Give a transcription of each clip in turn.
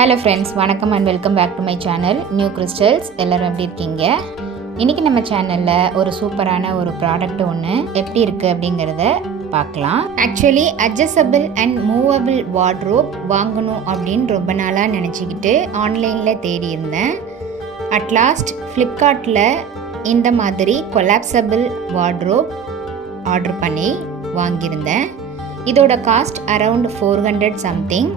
Hello friends, வணக்கம் and welcome back to my channel new crystals. எல்லோரும் எப்படி இருக்கீங்க? இன்றைக்கி நம்ம சேனலில் ஒரு சூப்பரான ஒரு ப்ராடக்ட் ஒன்று எப்படி இருக்குது அப்படிங்கிறத பார்க்கலாம். Actually adjustable and movable wardrobe வாங்கணும் அப்படின்னு ரொம்ப நாளாக நினச்சிக்கிட்டு ஆன்லைனில் தேடி இருந்தேன். அட்லாஸ்ட் ஃப்ளிப்கார்ட்டில் இந்த மாதிரி கொலாப்சபிள் வார்ட்ரோப் ஆர்டர் பண்ணி வாங்கியிருந்தேன். இதோட காஸ்ட் அரவுண்ட் 400 சம்திங்.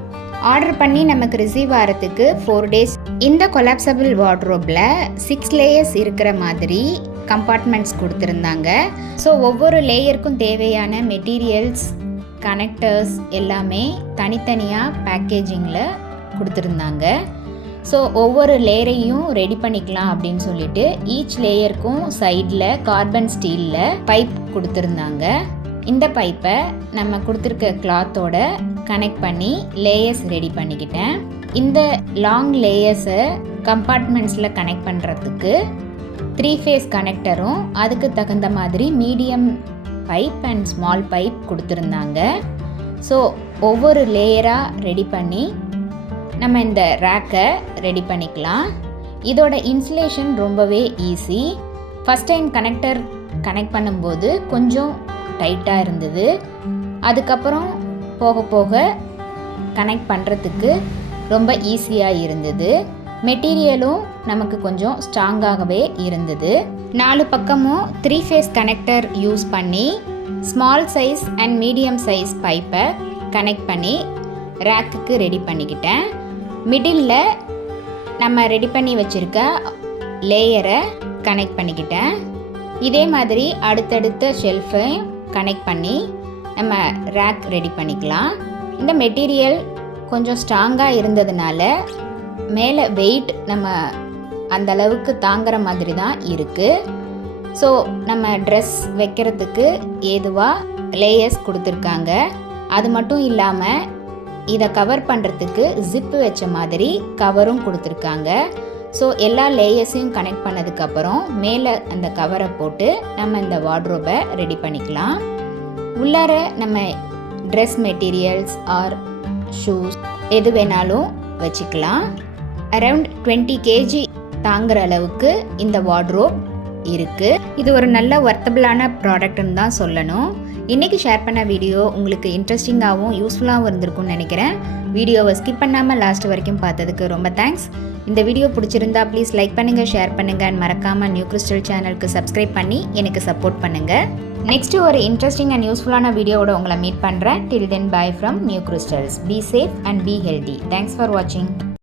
ஆர்டர் பண்ணி நமக்கு ரிசீவ் ஆகிறதுக்கு 4 days. இந்த கொலாப்சபிள் வார்ட்ரோப்பில் 6 லேயர்ஸ் இருக்கிற மாதிரி கம்பார்ட்மெண்ட்ஸ் கொடுத்துருந்தாங்க. ஸோ ஒவ்வொரு லேயருக்கும் தேவையான மெட்டீரியல்ஸ், கனெக்டர்ஸ் எல்லாமே தனித்தனியாக பேக்கேஜிங்கில் கொடுத்துருந்தாங்க. ஸோ ஒவ்வொரு லேயரையும் ரெடி பண்ணிக்கலாம் அப்படின்னு சொல்லிட்டு ஈச் லேயருக்கும் சைடில் கார்பன் ஸ்டீலில் பைப் கொடுத்துருந்தாங்க. இந்த பைப்பை நம்ம கொடுத்துருக்க கிளாத்தோட கனெக்ட் பண்ணி லேயர்ஸ் ரெடி பண்ணிக்கிட்டேன். இந்த லாங் லேயர்ஸை கம்பார்ட்மெண்ட்ஸில் கனெக்ட் பண்ணுறதுக்கு 3 phase கனெக்டரும் அதுக்கு தகுந்த மாதிரி medium pipe and small pipe கொடுத்துருந்தாங்க. ஸோ ஒவ்வொரு லேயராக ரெடி பண்ணி நம்ம இந்த ரேக்கை ரெடி பண்ணிக்கலாம். இதோட இன்சுலேஷன் ரொம்பவே easy. First time connector connect பண்ணும்போது கொஞ்சம் டைட்டாக இருந்தது. அதுக்கப்புறம் போக போக கனெக்ட் பண்ணுறதுக்கு ரொம்ப ஈஸியாக இருந்தது. மெட்டீரியலும் நமக்கு கொஞ்சம் ஸ்ட்ராங்காகவே இருந்தது. 4 பக்கமும் 3 phase கனெக்டர் யூஸ் பண்ணி small size and medium size பைப்பை கனெக்ட் பண்ணி ரேக்குக்கு ரெடி பண்ணிக்கிட்டேன். மிடில் நம்ம ரெடி பண்ணி வச்சுருக்க லேயரை கனெக்ட் பண்ணிக்கிட்டேன். இதே மாதிரி அடுத்தடுத்த ஷெல்ஃபை கனெக்ட் பண்ணி நம்ம ரேக் ரெடி பண்ணிக்கலாம். இந்த மெட்டீரியல் கொஞ்சம் ஸ்ட்ராங்காக இருந்ததுனால மேலே வெயிட் நம்ம அந்தளவுக்கு தாங்குற மாதிரி தான் இருக்குது. ஸோ நம்ம ட்ரெஸ் வைக்கிறதுக்கு ஏதுவாக லேயர்ஸ் கொடுத்துருக்காங்க. அது மட்டும் இல்லாமல் இதை கவர் பண்ணுறதுக்கு ஜிப்பு வச்ச மாதிரி கவரும் கொடுத்துருக்காங்க. ஸோ எல்லா லேயர்ஸையும் கனெக்ட் பண்ணதுக்கப்புறம் மேலே அந்த கவரை போட்டு நம்ம இந்த வார்ட்ரோபை ரெடி பண்ணிக்கலாம். உள்ளார நம்ம ட்ரெஸ் மெட்டீரியல்ஸ் ஆர் ஷூஸ் எது வேணாலும் வச்சுக்கலாம். அரவுண்ட் 20 kg தாங்குற அளவுக்கு இந்த வார்ட்ரோப் இருக்குது. இது ஒரு நல்ல வர்த்தபிளான ப்ராடக்ட்னு தான் சொல்லணும். இன்றைக்கி ஷேர் பண்ண வீடியோ உங்களுக்கு இன்ட்ரெஸ்டிங்காகவும் யூஸ்ஃபுல்லாகவும் இருந்திருக்கும்னு நினைக்கிறேன். வீடியோவை ஸ்கிப் பண்ணாமல் லாஸ்ட் வரைக்கும் பார்த்ததுக்கு ரொம்ப தேங்க்ஸ். இந்த வீடியோ பிடிச்சிருந்தா ப்ளீஸ் லைக் பண்ணுங்கள், ஷேர் பண்ணுங்கள் அண்ட் மறக்காமல் நியூ கிறிஸ்டல் சேனலுக்கு சப்ஸ்கிரைப் பண்ணி எனக்கு சப்போர்ட் பண்ணுங்கள். நெக்ஸ்ட்டு ஒரு இன்ட்ரெஸ்டிங் அண்ட் யூஸ்ஃபுல்லான வீடியோவோட உங்களை மீட் பண்ணுறேன். Till then bye from new crystals. Be safe and be healthy. Thanks for வாட்சிங்.